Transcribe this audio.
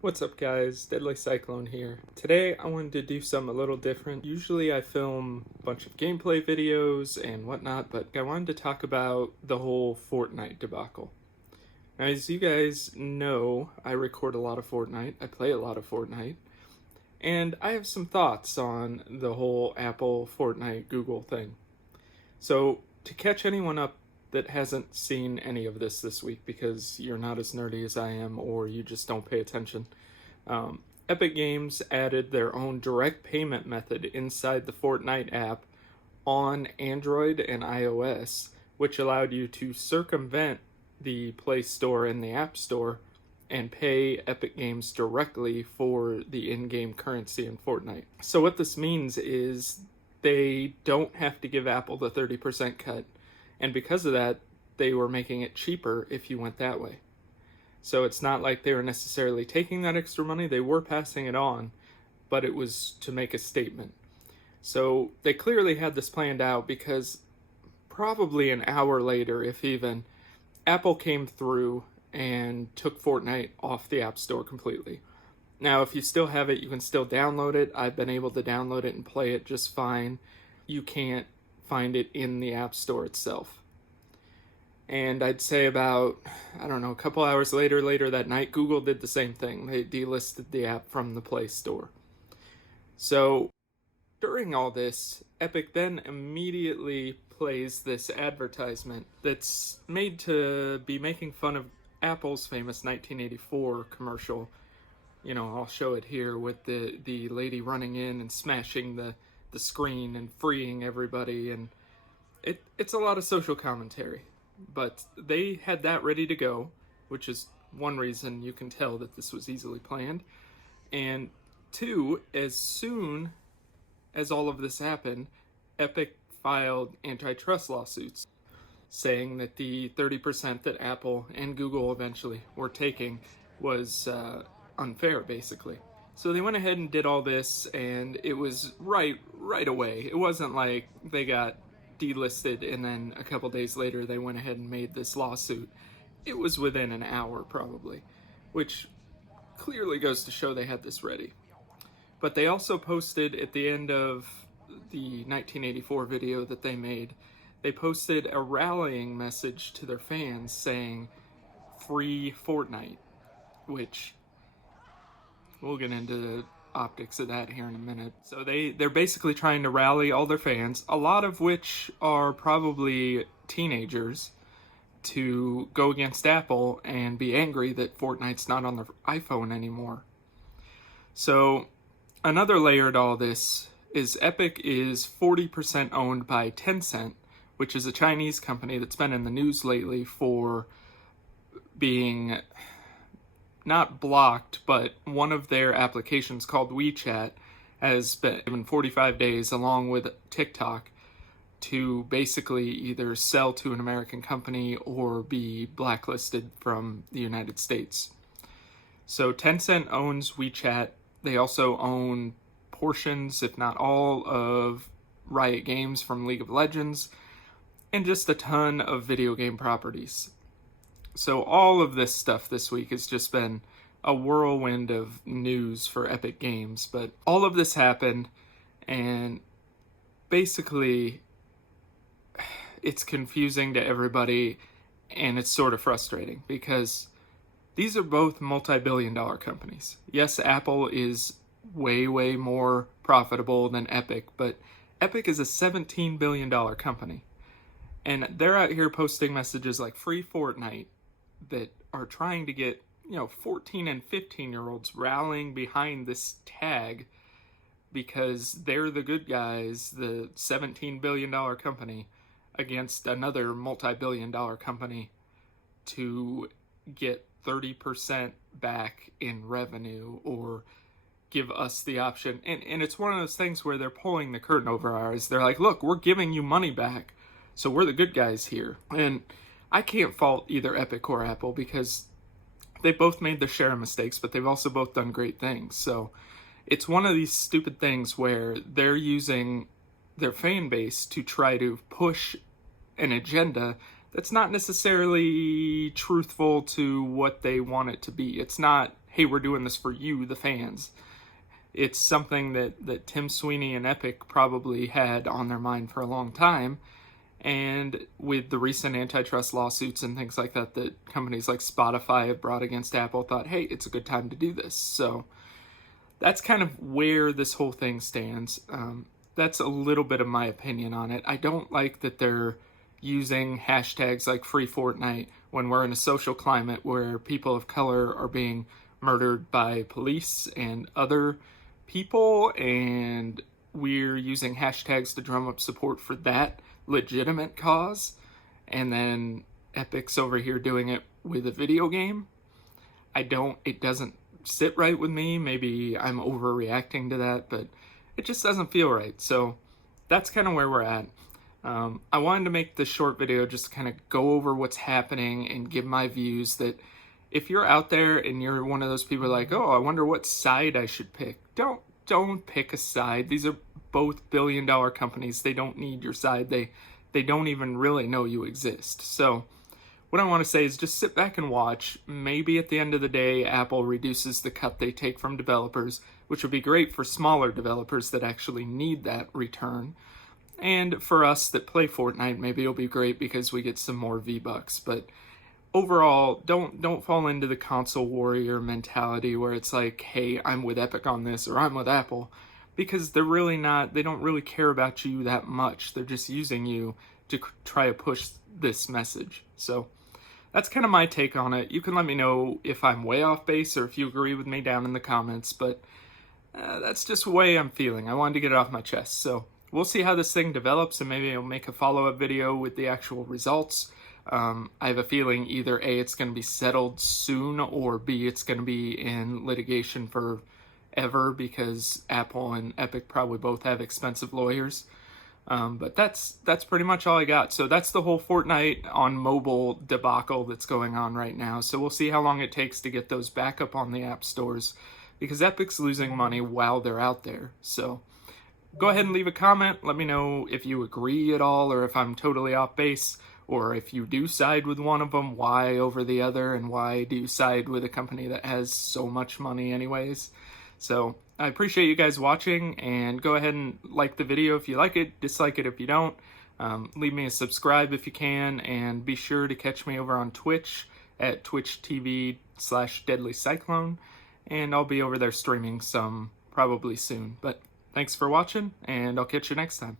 What's up guys, Deadly Cyclone here. Today I wanted to do something a little different. Usually I film a bunch of gameplay videos and whatnot, but I wanted to talk about the whole Fortnite debacle. Now, as you guys know, I record a lot of Fortnite, I play a lot of Fortnite, and I have some thoughts on the whole Apple, Fortnite, Google thing. So, to catch anyone up that hasn't seen any of this week because you're not as nerdy as I am or you just don't pay attention, Epic Games added their own direct payment method inside the Fortnite app on Android and iOS, which allowed you to circumvent the Play Store and the App Store and pay Epic Games directly for the in-game currency in Fortnite. So what this means is they don't have to give Apple the 30% cut, and because of that, they were making it cheaper if you went that way. So it's not like they were necessarily taking that extra money, they were passing it on, but it was to make a statement. So they clearly had this planned out because probably an hour later, if even, Apple came through and took Fortnite off the App Store completely. Now, if you still have it, you can still download it. I've been able to download it and play it just fine. You can't find it in the App Store itself. And I'd say about, a couple hours later that night, Google did the same thing. They delisted the app from the Play Store. So during all this, Epic then immediately plays this advertisement that's made to be making fun of Apple's famous 1984 commercial. I'll show it here with the lady running in and smashing the screen and freeing everybody, and it's a lot of social commentary. But they had that ready to go, which is one reason you can tell that this was easily planned. And two, as soon as all of this happened, Epic filed AntiTrust lawsuits saying that the 30% that Apple and Google eventually were taking was unfair, basically. So they went ahead and did all this, and it was right away. It wasn't like they got delisted and then a couple days later they went ahead and made this lawsuit. It was within an hour probably, which clearly goes to show they had this ready. But they also posted at the end of the 1984 video that they made, they posted a rallying message to their fans saying, "Free Fortnite," which we'll get into the optics of that here in a minute. So they're basically trying to rally all their fans, a lot of which are probably teenagers, to go against Apple and be angry that Fortnite's not on their iPhone anymore. So another layer to all this is Epic is 40% owned by Tencent, which is a Chinese company that's been in the news lately for being not blocked, but one of their applications called WeChat has been given 45 days along with TikTok to basically either sell to an American company or be blacklisted from the United States. So Tencent owns WeChat. They also own portions, if not all, of Riot Games from League of Legends, and just a ton of video game properties. So all of this stuff this week has just been a whirlwind of news for Epic Games. But all of this happened, and basically it's confusing to everybody, and it's sort of frustrating because these are both multi-billion-dollar companies. Yes, Apple is way more profitable than Epic, but Epic is a $17 billion company. And they're out here posting messages like "Free Fortnite" that are trying to get 14 and 15-year-olds rallying behind this tag because they're the good guys, the $17 billion company, against another multi-billion-dollar company to get 30% back in revenue or give us the option. And it's one of those things where they're pulling the curtain over our eyes. They're like, look, we're giving you money back, so we're the good guys here. And I can't fault either Epic or Apple because they both made their share of mistakes, but they've also both done great things. So it's one of these stupid things where they're using their fan base to try to push an agenda that's not necessarily truthful to what they want it to be. It's not hey, we're doing this for you, the fans. It's something that Tim Sweeney and Epic probably had on their mind for a long time. And with the recent antitrust lawsuits and things like that companies like Spotify have brought against Apple, thought, hey, it's a good time to do this. So that's kind of where this whole thing stands. That's a little bit of my opinion on it. I don't like that they're using hashtags like Free Fortnite when we're in a social climate where people of color are being murdered by police and other people, and we're using hashtags to drum up support for that legitimate cause, and then Epic's over here doing it with a video game. It doesn't sit right with me. Maybe I'm overreacting to that, but it just doesn't feel right. So that's kind of where we're at. I wanted to make this short video just to kind of go over what's happening and give my views, that if you're out there and you're one of those people like, oh, I wonder what side I should pick, don't pick a side. These are both billion-dollar companies. They don't need your side. They don't even really know you exist. So what I want to say is just sit back and watch. Maybe at the end of the day, Apple reduces the cut they take from developers, which would be great for smaller developers that actually need that return. And for us that play Fortnite, maybe it'll be great because we get some more V-Bucks. But overall, don't fall into the console warrior mentality where it's like, hey, I'm with Epic on this or I'm with Apple, because they're really not. They don't really care about you that much. They're just using you to try to push this message. So that's kind of my take on it. You can let me know if I'm way off base or if you agree with me down in the comments, but that's just the way I'm feeling. I wanted to get it off my chest. So we'll see how this thing develops, and maybe I'll make a follow-up video with the actual results. I have a feeling either A, it's going to be settled soon, or B, it's going to be in litigation forever because Apple and Epic probably both have expensive lawyers. But that's pretty much all I got. So that's the whole Fortnite on mobile debacle that's going on right now. So we'll see how long it takes to get those back up on the app stores, because Epic's losing money while they're out there. So go ahead and leave a comment. Let me know if you agree at all, or if I'm totally off base, or if you do side with one of them, why over the other, and why do you side with a company that has so much money anyways. So I appreciate you guys watching, and go ahead and like the video if you like it, dislike it if you don't. Leave me a subscribe if you can, and be sure to catch me over on Twitch at twitch.tv/deadlycyclone, and I'll be over there streaming some probably soon. But thanks for watching, and I'll catch you next time.